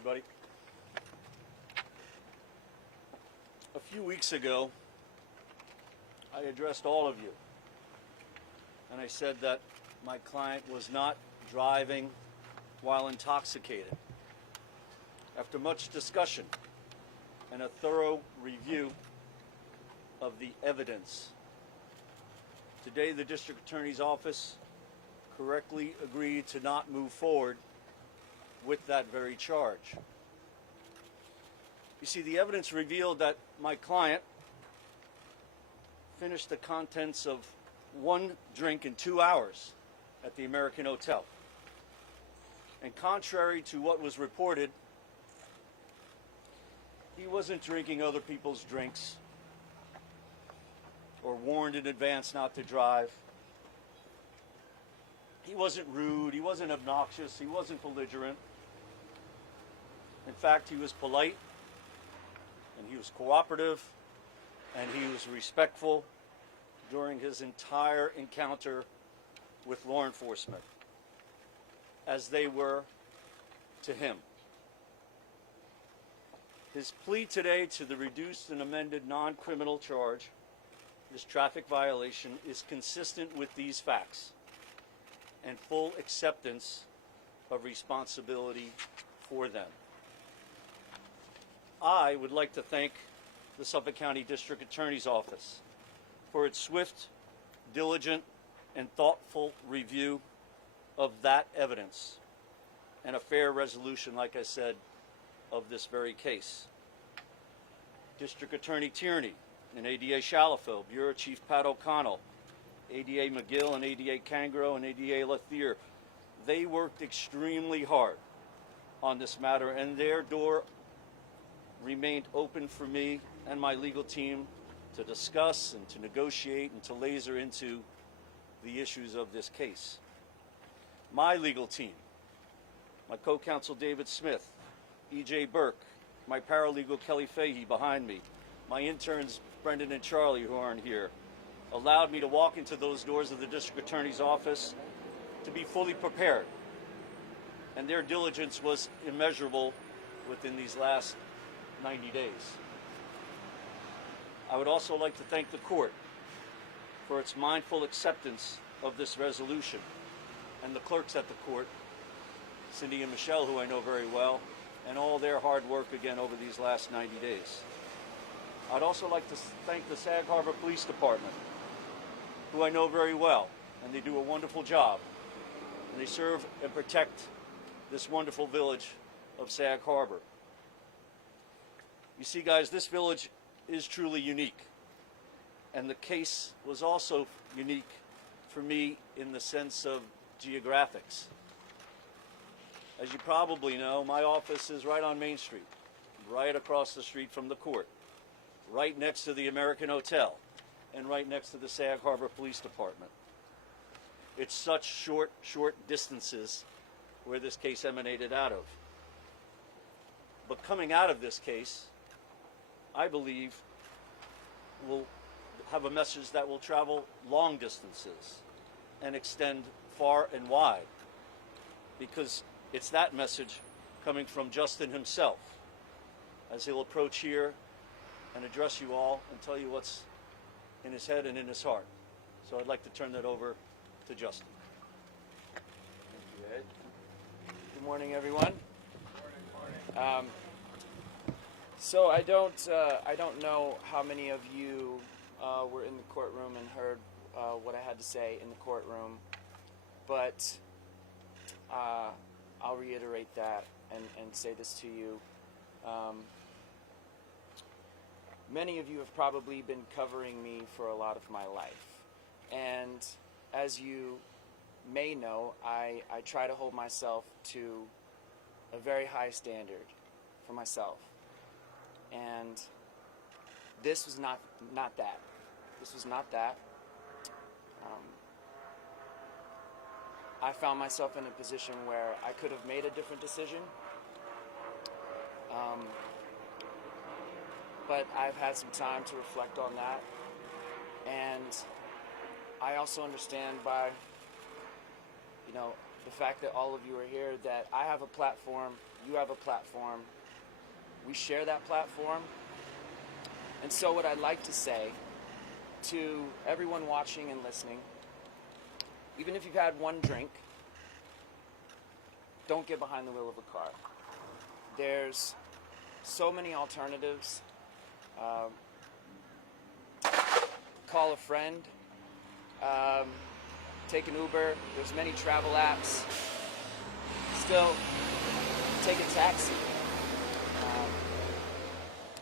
everybody. A few weeks ago, I addressed all of you, and I said that my client was not driving while intoxicated. After much discussion and a thorough review of the evidence, today the District Attorney's Office correctly agreed to not move forward with that very charge. You see, the evidence revealed that my client finished the contents of one drink in 2 hours at the American Hotel. And contrary to what was reported, he wasn't drinking other people's drinks or warned in advance not to drive. He wasn't rude, he wasn't obnoxious, he wasn't belligerent. In fact, he was polite, and he was cooperative, and he was respectful during his entire encounter with law enforcement, as they were to him. His plea today to the reduced and amended non-criminal charge, this traffic violation, is consistent with these facts and full acceptance of responsibility for them. I would like to thank the Suffolk County District Attorney's Office for its swift, diligent, and thoughtful review of that evidence and a fair resolution, like I said, of this very case. District Attorney Tierney and ADA Shalafel, Bureau Chief Pat O'Connell, ADA McGill and ADA Cangro and ADA Lathier, they worked extremely hard on this matter, and their door remained open for me and my legal team to discuss and to negotiate and to laser into the issues of this case. My legal team, my co-counsel David Smith, E.J. Burke, my paralegal Kelly Fahey behind me, my interns Brendan and Charlie, who aren't here, allowed me to walk into those doors of the District Attorney's Office to be fully prepared. And their diligence was immeasurable within these last 90 days. I would also like to thank the court for its mindful acceptance of this resolution, and the clerks at the court, Cindy and Michelle, who I know very well, and all their hard work again over these last 90 days. I'd also like to thank the Sag Harbor Police Department, who I know very well, and they do a wonderful job. And they serve and protect this wonderful village of Sag Harbor. You see, guys, this village is truly unique. And the case was also unique for me in the sense of geographics. As you probably know, my office is right on Main Street, right across the street from the court, right next to the American Hotel, and right next to the Sag Harbor Police Department. It's such short distances where this case emanated out of. But coming out of this case, I believe will have a message that will travel long distances and extend far and wide, because it's that message coming from Justin himself as he'll approach here and address you all and tell you what's in his head and in his heart. So I'd like to turn that over to Justin. Thank you, Ed. Good morning, everyone. Good morning. So I don't know how many of you were in the courtroom and heard what I had to say in the courtroom, but I'll reiterate that and say this to you. Many of you have probably been covering me for a lot of my life, and as you may know, I try to hold myself to a very high standard for myself. And this was not that. This was not that. I found myself in a position where I could have made a different decision. But I've had some time to reflect on that. And I also understand by, the the fact that all of you are here, that I have a platform, you have a platform, we share that platform. And so what I'd like to say to everyone watching and listening, even if you've had one drink, don't get behind the wheel of a car. There's so many alternatives. Call a friend, take an Uber. There's many travel apps. Still, take a taxi.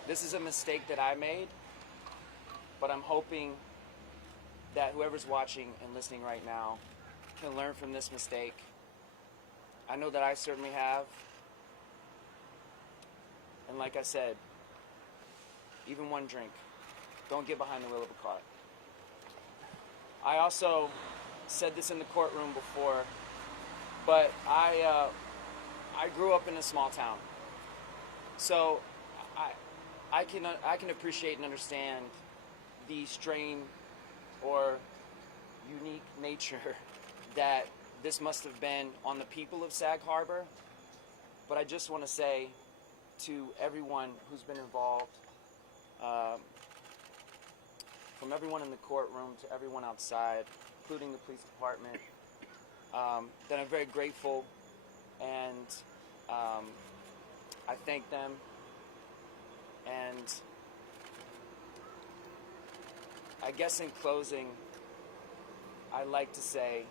This is a mistake that I made, but I'm hoping that whoever's watching and listening right now can learn from this mistake. I know that I certainly have. And like I said, even one drink, don't get behind the wheel of a car. I also said this in the courtroom before, but I grew up in a small town, so I can appreciate and understand the strain or unique nature that this must have been on the people of Sag Harbor. But I just want to say to everyone who's been involved, from everyone in the courtroom to everyone outside, including the police department, that I'm very grateful, and I thank them. And I guess in closing, I'd like to say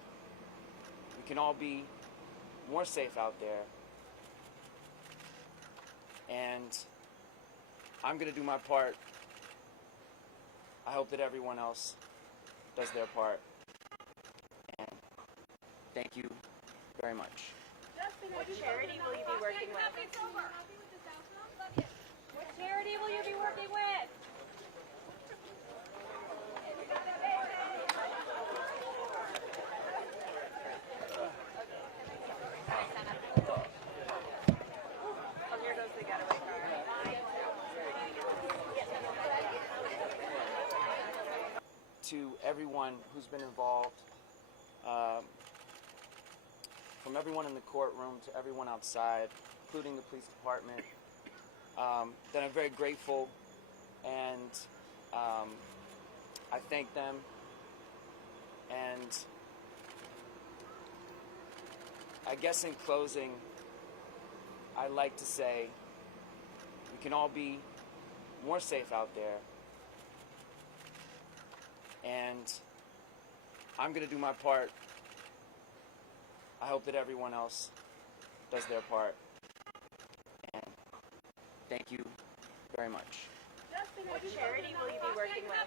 we can all be more safe out there. And I'm going to do my part. I hope that everyone else does their part. And thank you very much. Justin, what charity will you be working with? What charity will you be working with? Oh, here goes the getaway car. To everyone who's been involved, from everyone in the courtroom to everyone outside, including the police department, that I'm very grateful, and I thank them. And I guess in closing, I'd like to say we can all be more safe out there. And I'm going to do my part. I hope that everyone else does their part. And thank you very much. Justin, what charity will you be working with?